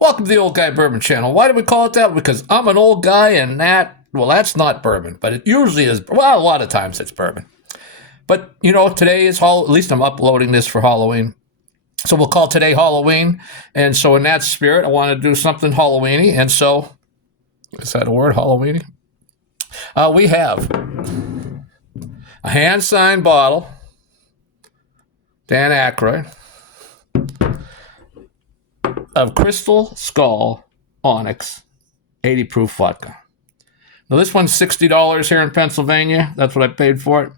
Welcome to the Old Guy Bourbon Channel. Why do we call it that? Because I'm an old guy and that's not bourbon, but it usually is. Well, a lot of times it's bourbon. But, today is at least I'm uploading this for Halloween. So we'll call today Halloween. And so in that spirit, I want to do something Halloweeny. And so, is that a word, Halloweeny? We have a hand-signed bottle, Dan Aykroyd, of Crystal Skull Onyx 80 proof vodka. Now this one's $60 here in Pennsylvania. That's what I paid for it.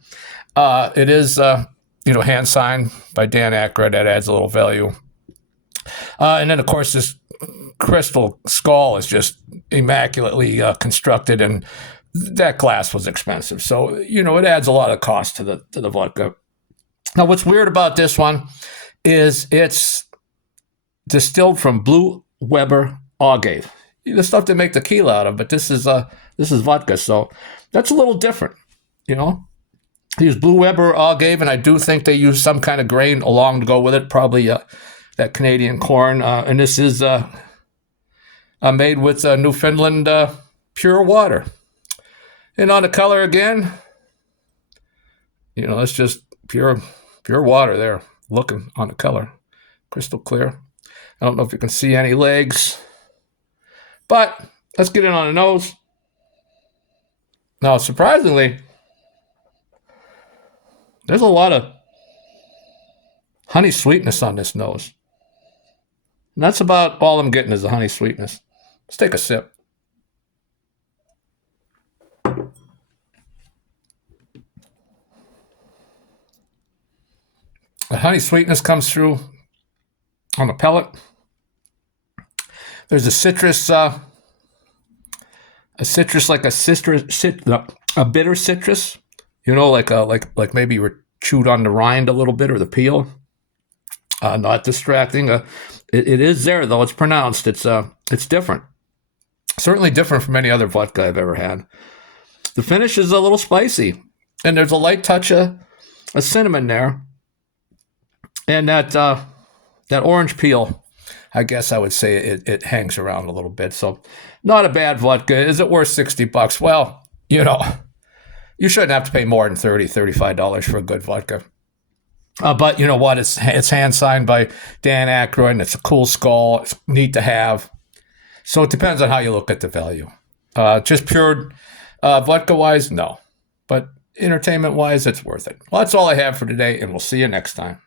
It is, hand signed by Dan Aykroyd. That adds a little value. And then of course this Crystal Skull is just immaculately constructed, and that glass was expensive. So it adds a lot of cost to the vodka. Now what's weird about this one is it's distilled from Blue Weber agave, the stuff they make tequila out of, but this is vodka, so that's a little different. They use Blue Weber agave, and I do think they use some kind of grain along to go with it, probably that Canadian corn. And this is made with Newfoundland pure water. And on the color again, it's just pure water there. Looking on the color, crystal clear. I don't know if you can see any legs, but let's get in on the nose. Now, surprisingly, there's a lot of honey sweetness on this nose. And that's about all I'm getting is the honey sweetness. Let's take a sip. The honey sweetness comes through on the palate. There's a citrus, like a bitter citrus, like maybe you were chewed on the rind a little bit or the peel. Not distracting. It is there though. It's pronounced. It's different. Certainly different from any other vodka I've ever had. The finish is a little spicy, and there's a light touch of cinnamon there, and that orange peel. I guess I would say it hangs around a little bit. So not a bad vodka. Is it worth $60? Well, you shouldn't have to pay more than $30, $35 for a good vodka. But you know what? It's hand signed by Dan Aykroyd, and it's a cool skull. It's neat to have. So it depends on how you look at the value. Just pure vodka-wise, no. But entertainment-wise, it's worth it. Well, that's all I have for today, and we'll see you next time.